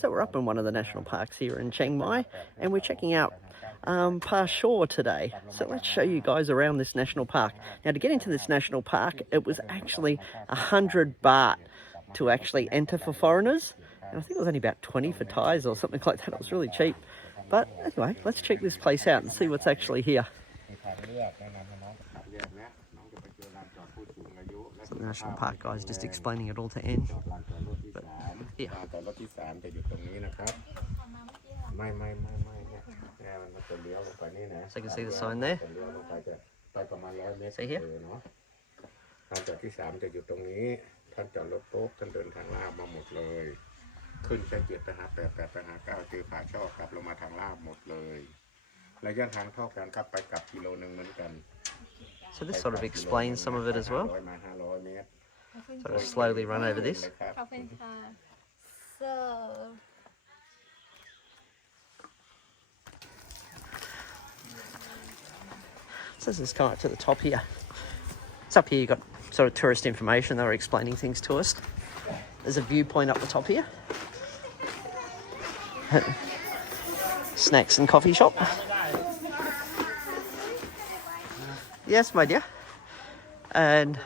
So we're up in one of the national parks here in Chiang Mai, and we're checking out Phachor today. So let's show you guys around this national park. Now, to get into this national park, it was actually 100 baht to actually enter for foreigners. And I think it was only about 20 for Thais or something like that. It was really cheap. But anyway, let's check this place out and see what's actually here. So the national park guys just explaining it all to Anne. But yeah. So you can see the sign there. See here? ทางจอดที่3จะอยู่ตรงนี้ท่านจอดรถปุ๊บท่านเดินทางลาบมาหมดเลยขึ้นเส้น7ไปหา8 8ไปหา9เจอผาช่อกลับลงมาทางลาบหมดเลยระยะทางเท่ากันครับไปกลับกิโลนึงเหมือนกัน So this sort of explains some of it as well. So I'll slowly run over this. So this is kind of to the top here. It's up here, you've got sort of tourist information. They were explaining things to us. There's a viewpoint up the top here. Snacks and coffee shop. Yes, my dear. And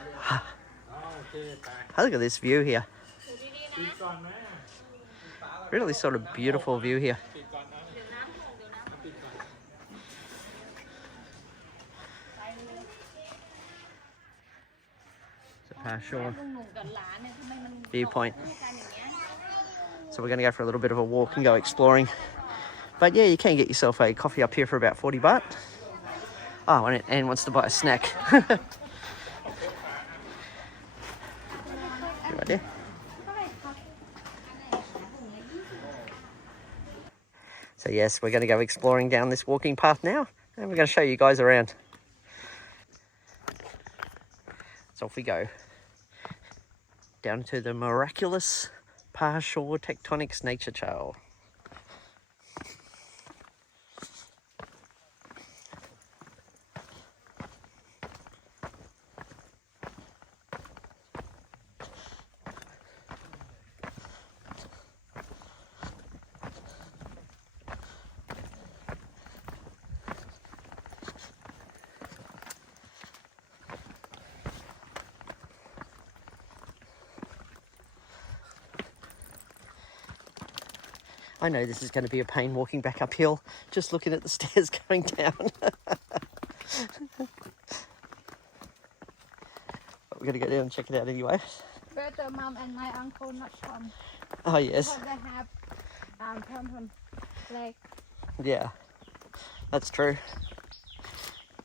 look at this view here. Really sort of beautiful view here. Phachor viewpoint. So we're going to go for a little bit of a walk and go exploring. But yeah, you can get yourself a coffee up here for about 40 baht. Oh, and Anne wants to buy a snack. Right there. So yes, we're going to go exploring down this walking path now, and we're going to show you guys around. So off we go. Down to the miraculous Phachor Tectonics Nature Trail. I know this is going to be a pain walking back uphill, just looking at the stairs going down. But we're going to go down and check it out anyway. Better mom and my uncle not come. Oh, yes. Because they have problem leg. Yeah, that's true.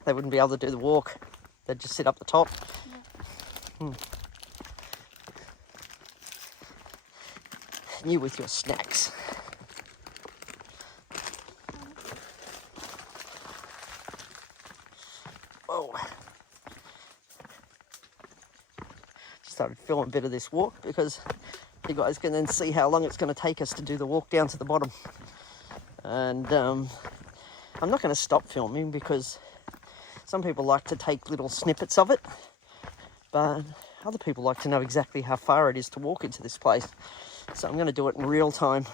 They wouldn't be able to do the walk. They'd just sit up the top. Yeah. You with your snacks. Whoa. Started filming a bit of this walk because you guys can then see how long it's going to take us to do the walk down to the bottom. And I'm not going to stop filming because some people like to take little snippets of it, but other people like to know exactly how far it is to walk into this place. So I'm going to do it in real time,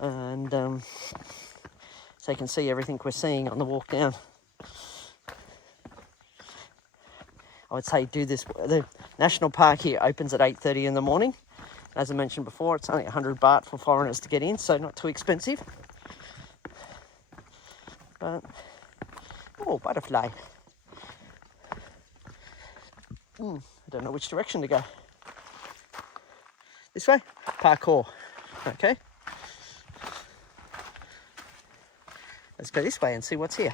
and so you can see everything we're seeing on the walk down. I would say do this. The national park here opens at 8:30 in the morning. As I mentioned before, it's only 100 baht for foreigners to get in, so not too expensive. But, oh, butterfly. I don't know which direction to go. This way? Phachor. Okay. Let's go this way and see what's here.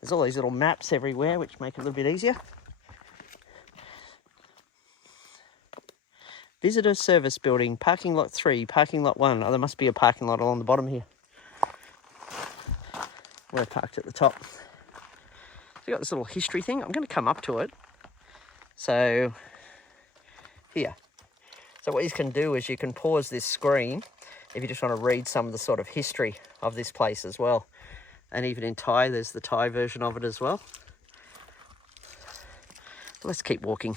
There's all these little maps everywhere, which make it a little bit easier. Visitor Service Building, Parking Lot 3, Parking Lot 1. Oh, there must be a parking lot along the bottom here. We're parked at the top. So you got this little history thing. I'm going to come up to it. So, here. So what you can do is you can pause this screen if you just want to read some of the sort of history of this place as well. And even in Thai, there's the Thai version of it as well. Let's keep walking.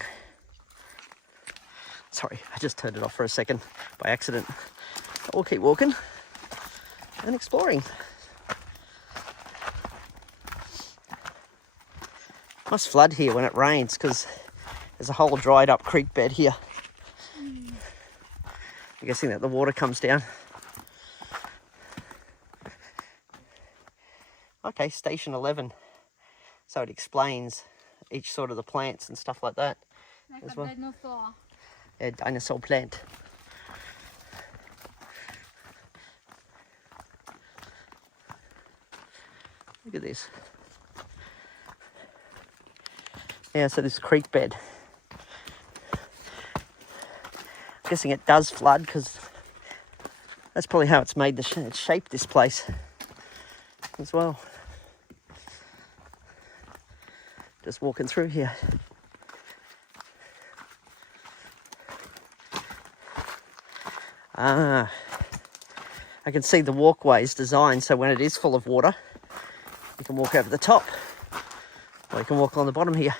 Sorry, I just turned it off for a second by accident. But we'll keep walking and exploring. Must flood here when it rains because there's a whole dried up creek bed here. I'm guessing that the water comes down. Okay, station 11. So it explains each sort of the plants and stuff like that. Like as a well. dinosaur. A dinosaur plant. Look at this. Yeah, so this creek bed. I'm guessing it does flood because that's probably how it's made the it's shaped this place as well. Just walking through here. I can see the walkways designed so when it is full of water, you can walk over the top, or you can walk on the bottom here.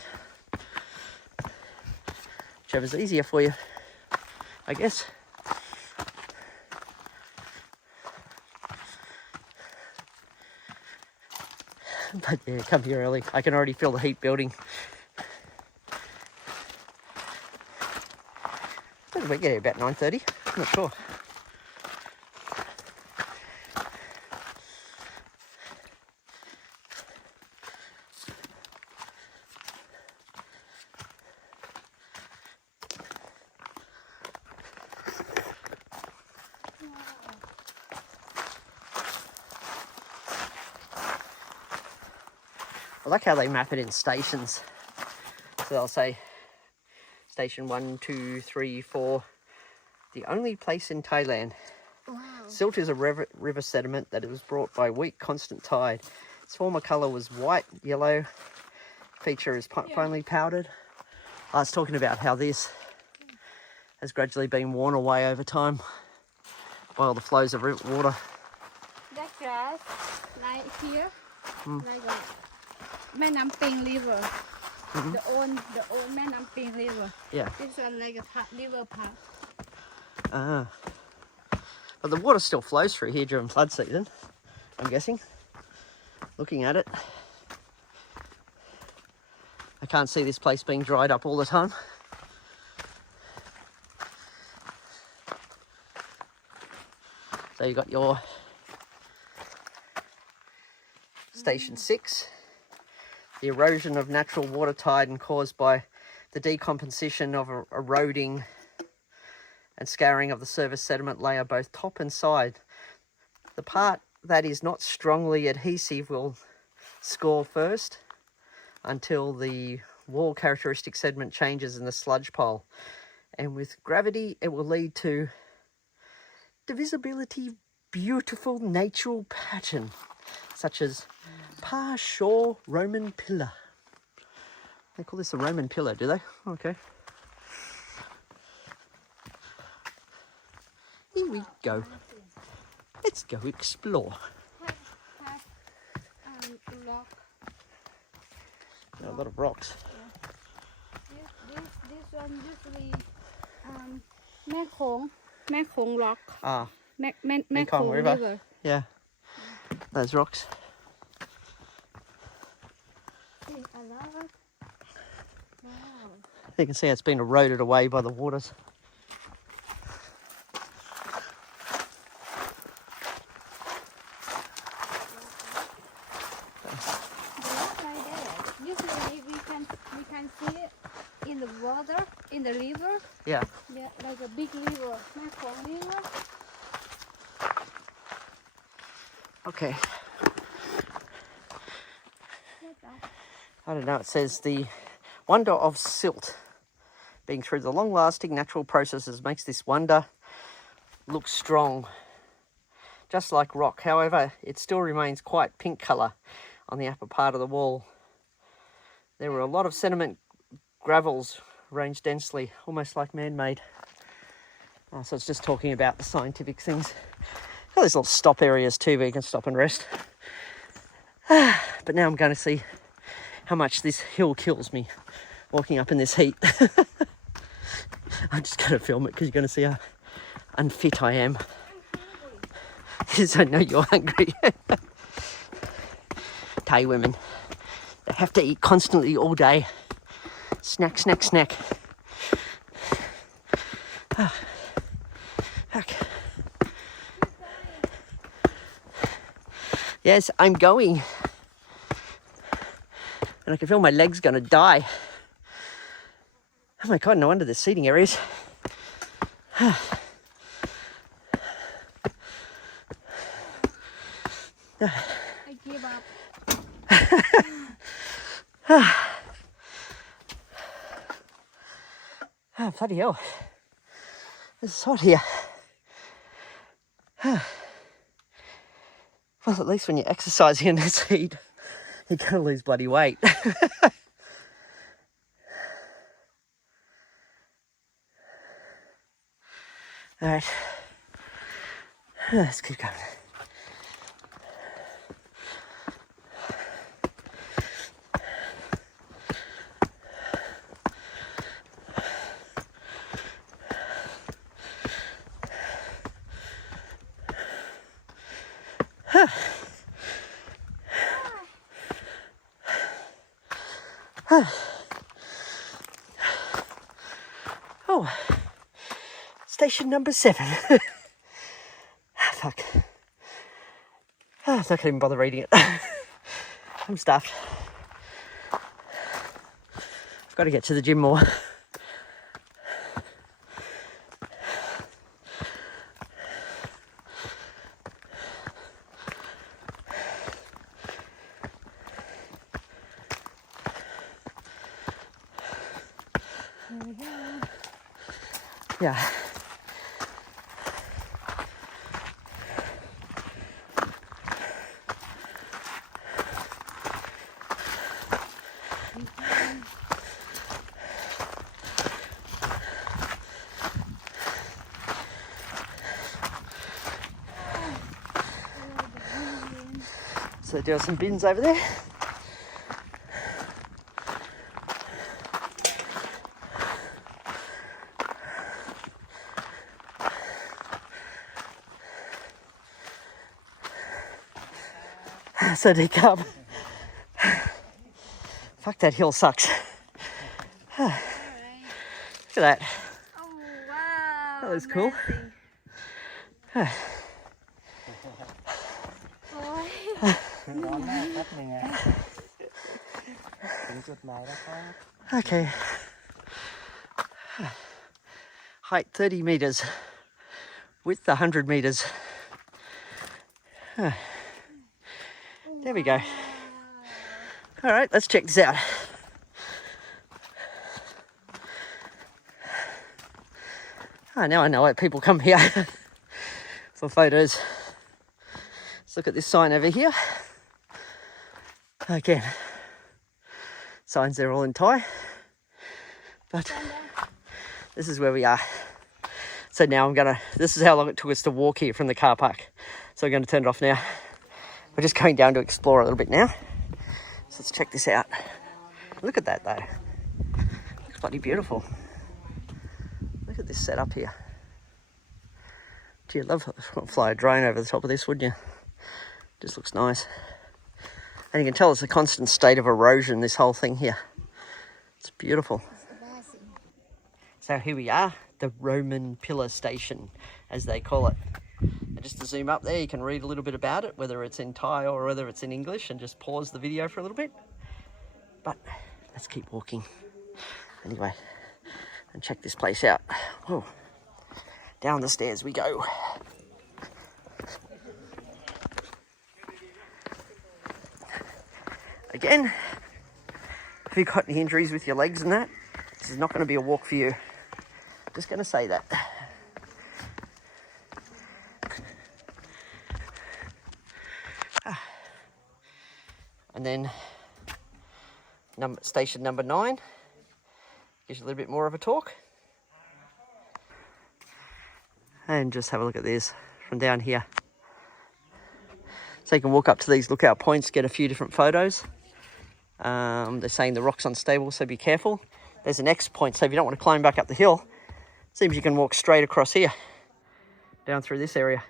Whichever's easier for you, I guess. But yeah, come here early. I can already feel the heat building. When did we get here? About 9:30? I'm not sure. I like how they map it in stations. So they'll say station 1, 2, 3, 4. The only place in Thailand. Wow. Silt is a river sediment that was brought by weak constant tide. Its former colour was white, yellow. Feature is finely powdered. I was talking about how this has gradually been worn away over time by all the flows of water. That grass, like here, like a Mae Nam Ping River. The old Mae Nam Ping River. Yeah. This one like a river park. But the water still flows through here during flood season, I'm guessing. Looking at it. I can't see this place being dried up all the time. So you got your station 6. The erosion of natural water tide and caused by the decomposition of eroding and scouring of the surface sediment layer both top and side. The part that is not strongly adhesive will score first until the wall characteristic sediment changes in the sludge pile. And with gravity, it will lead to divisibility, beautiful natural pattern, such as Pha Chor Roman pillar. They call this a Roman pillar, do they? Okay. Here we go. Let's go explore. Rock. A lot of rocks. This one usually Mae Khong rock. Ah, Mae Khong Khong River. River. yeah. Those rocks. See, a lot. Wow. You can see it's been eroded away by the waters. Usually we can see it in the water, in the river. Yeah. Yeah, like a big river, Mae Khong River. Okay. What's that? I don't know. It says the wonder of silt being through the long-lasting natural processes makes this wonder look strong, just like rock. However, it still remains quite pink colour on the upper part of the wall. There were a lot of sediment gravels arranged densely, almost like man-made. So it's just talking about the scientific things. Got these little stop areas too where you can stop and rest. But now I'm going to see how much this hill kills me walking up in this heat. I'm just going to film it because you're going to see how unfit I am. Yes, I know you're hungry. Thai women, they have to eat constantly all day. Snack, snack, snack. Oh, fuck. Yes, I'm going. And I can feel my legs going to die. Oh my God, no wonder there's seating areas. I give up. Oh, bloody hell. This is hot here. Well, at least when you're exercising in this heat, you're going to lose bloody weight. All right. Let's keep going. Oh, station number 7. Fuck. I'm not going to even bother reading it. I'm stuffed. I've got to get to the gym more. Yeah. So there are some bins over there. So decarb. Fuck, that hill sucks. Look at that. Oh wow. That was cool. Amazing. Okay. Height 30 meters. Width 100 meters. There we go. All right, let's check this out. Oh, now I know why people come here for photos. Let's look at this sign over here. Again, signs there all in Thai, but this is where we are. So now this is how long it took us to walk here from the car park. So I'm going to turn it off now. We're just going down to explore a little bit now. So let's check this out. Look at that though. Looks bloody beautiful. Look at this setup here. Gee, I'd love to fly a drone over the top of this, wouldn't you? Just looks nice. And you can tell it's a constant state of erosion, this whole thing here. It's beautiful. So here we are, the Roman Pillar Station, as they call it. And just to zoom up there, you can read a little bit about it, whether it's in Thai or whether it's in English, and just pause the video for a little bit. But let's keep walking. Anyway, and check this place out. Whoa. Down the stairs we go. Again, if you've got any injuries with your legs and that, this is not going to be a walk for you. Just going to say that. And then station number 9 gives you a little bit more of a talk. And just have a look at this from down here. So you can walk up to these lookout points, get a few different photos. They're saying the rock's unstable, so be careful. There's an X point, so if you don't want to climb back up the hill, Seems you can walk straight across here, down through this area,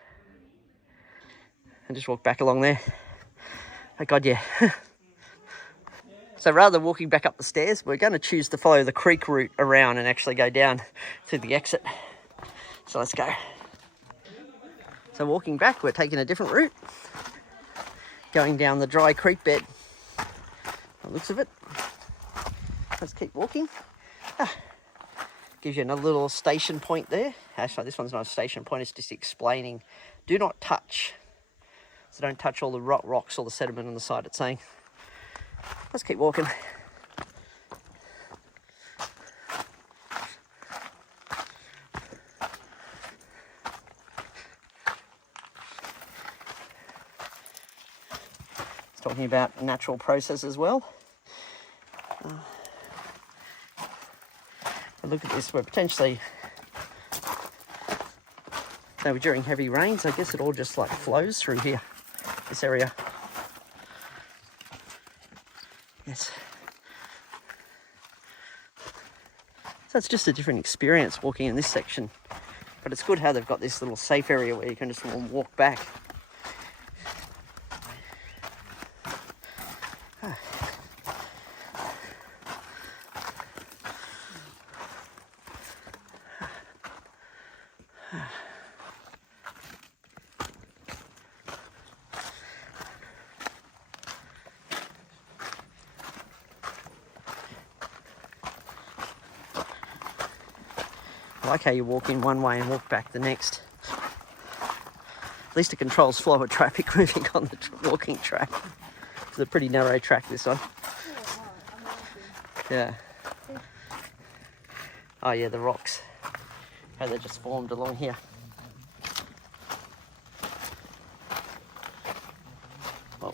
and just walk back along there. Oh God, yeah. So rather than walking back up the stairs, we're going to choose to follow the creek route around and actually go down through the exit. So let's go. So walking back, we're taking a different route, going down the dry creek bed. By the looks of it. Let's keep walking. Gives you another little station point there. Actually, this one's not a station point, it's just explaining. Do not touch. So don't touch all the rocks or the sediment on the side, it's saying. Let's keep walking. It's talking about natural process as well. Look at this, we're potentially, so during heavy rains, I guess it all just like flows through here, this area. Yes. So it's just a different experience walking in this section. But it's good how they've got this little safe area where you can just walk back. I like how you walk in one way and walk back the next. At least it controls flow of traffic moving on the walking track. It's a pretty narrow track, this one. Yeah. Oh yeah, the rocks. How they just formed along here. Oh.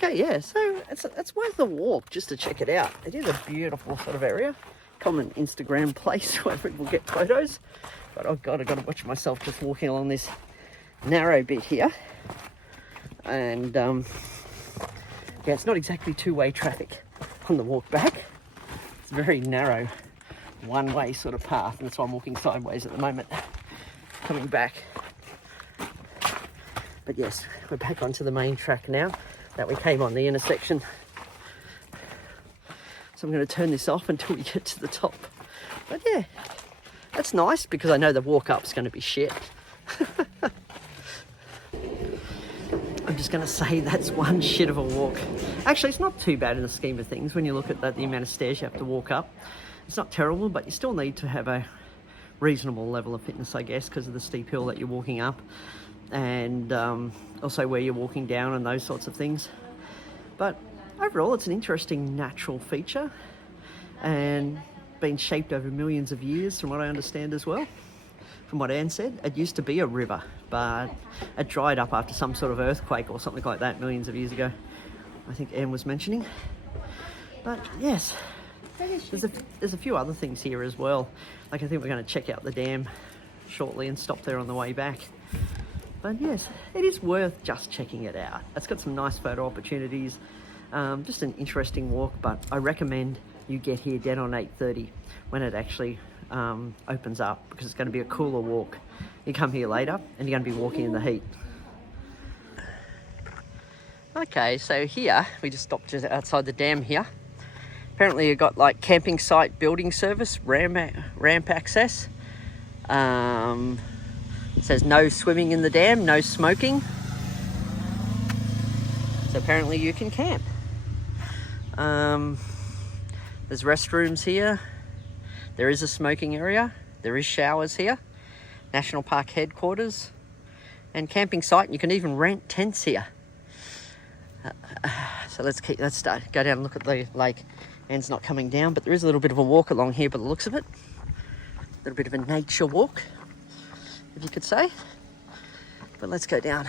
Okay, yeah, so it's worth a walk just to check it out. It is a beautiful sort of area. Common Instagram place where people get photos. But oh God, I've got to watch myself just walking along this narrow bit here. And yeah, it's not exactly two-way traffic on the walk back. It's a very narrow one-way sort of path, and that's why I'm walking sideways at the moment, coming back. But yes, we're back onto the main track now that we came on the intersection. So I'm going to turn this off until we get to the top. But yeah, that's nice because I know the walk up's going to be shit. I'm just going to say that's one shit of a walk. Actually, it's not too bad in the scheme of things when you look at the amount of stairs you have to walk up. It's not terrible, but you still need to have a reasonable level of fitness, I guess, because of the steep hill that you're walking up. And also where you're walking down and those sorts of things. But overall, it's an interesting natural feature and been shaped over millions of years, from what I understand as well. From what Anne said, it used to be a river, but it dried up after some sort of earthquake or something like that millions of years ago, I think Anne was mentioning. But yes, there's a few other things here as well. Like I think we're going to check out the dam shortly and stop there on the way back. But yes, it is worth just checking it out. It's got some nice photo opportunities. Just an interesting walk, but I recommend you get here dead on 8:30 when it actually opens up, because it's going to be a cooler walk. You come here later and you're going to be walking in the heat. Okay, so here, we just stopped just outside the dam here. Apparently you've got like camping site building service, ramp access. It says no swimming in the dam, no smoking. So apparently you can camp. There's restrooms here. There is a smoking area. There is showers here. National Park headquarters and camping site. You can even rent tents here. So let's go down and look at the lake. Anne's not coming down, but there is a little bit of a walk along here by the looks of it. A little bit of a nature walk, if you could say. But let's go down.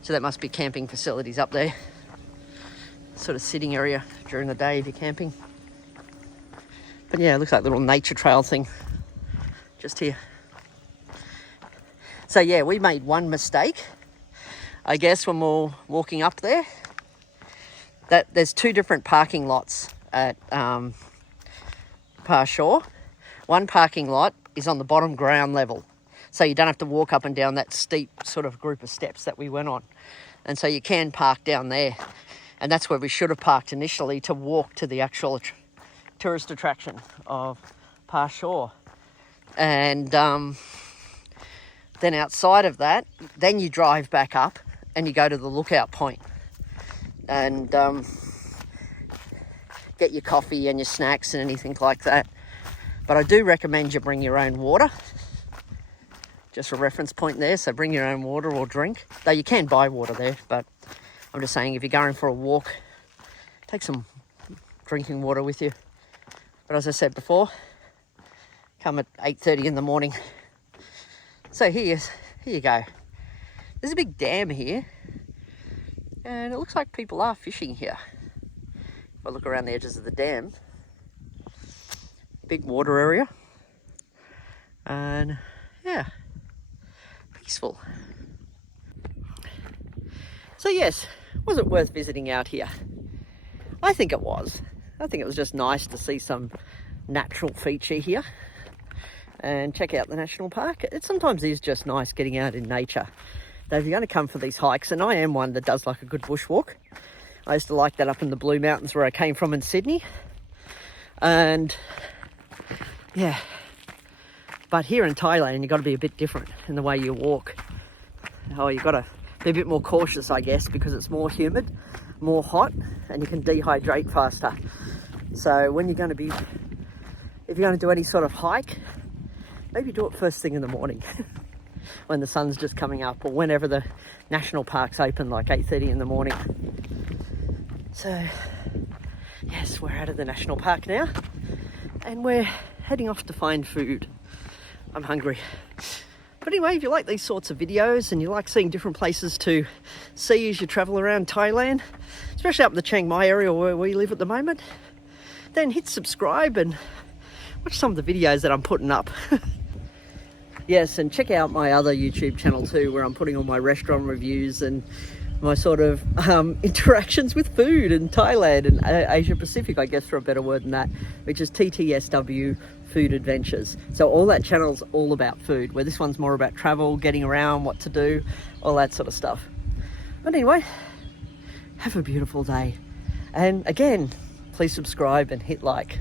So that must be camping facilities up there. Sort of sitting area during the day if you're camping. But yeah, it looks like a little nature trail thing just here. So yeah, we made one mistake, I guess, when we were walking up there. That there's two different parking lots at Phachor. One parking lot is on the bottom ground level, so you don't have to walk up and down that steep sort of group of steps that we went on. And so you can park down there. And that's where we should have parked initially to walk to the actual tourist attraction of Phachor. And then outside of that, then you drive back up and you go to the lookout point and get your coffee and your snacks and anything like that. But I do recommend you bring your own water. Just a reference point there, so bring your own water or drink. Though you can buy water there, but I'm just saying if you're going for a walk, take some drinking water with you. But as I said before, come at 8:30 in the morning. So here you go. There's a big dam here, and it looks like people are fishing here. If I look around the edges of the dam, big water area, and yeah, peaceful. So yes, was it worth visiting out here? I think it was. I think it was just nice to see some natural feature here and check out the national park. It sometimes is just nice getting out in nature. Though if you're going to come for these hikes, and I am one that does like a good bushwalk. I used to like that up in the Blue Mountains where I came from in Sydney. And yeah, but here in Thailand, you've got to be a bit different in the way you walk. Oh, you've got to be a bit more cautious, I guess, because it's more humid, more hot, and you can dehydrate faster. So when you're going to be, if you're going to do any sort of hike, maybe do it first thing in the morning when the sun's just coming up, or whenever the national park's open, like 8:30 in the morning. So yes, we're out of the national park now, and we're heading off to find food. I'm hungry. But anyway, if you like these sorts of videos and you like seeing different places to see as you travel around Thailand, especially up in the Chiang Mai area where we live at the moment, then hit subscribe and watch some of the videos that I'm putting up. Yes, and check out my other YouTube channel too, where I'm putting all my restaurant reviews and my sort of interactions with food in Thailand and Asia Pacific, I guess, for a better word than that, which is TTSW Food Adventures. So all that channel's all about food, where this one's more about travel, getting around, what to do, all that sort of stuff. But anyway, have a beautiful day. And again, please subscribe and hit like.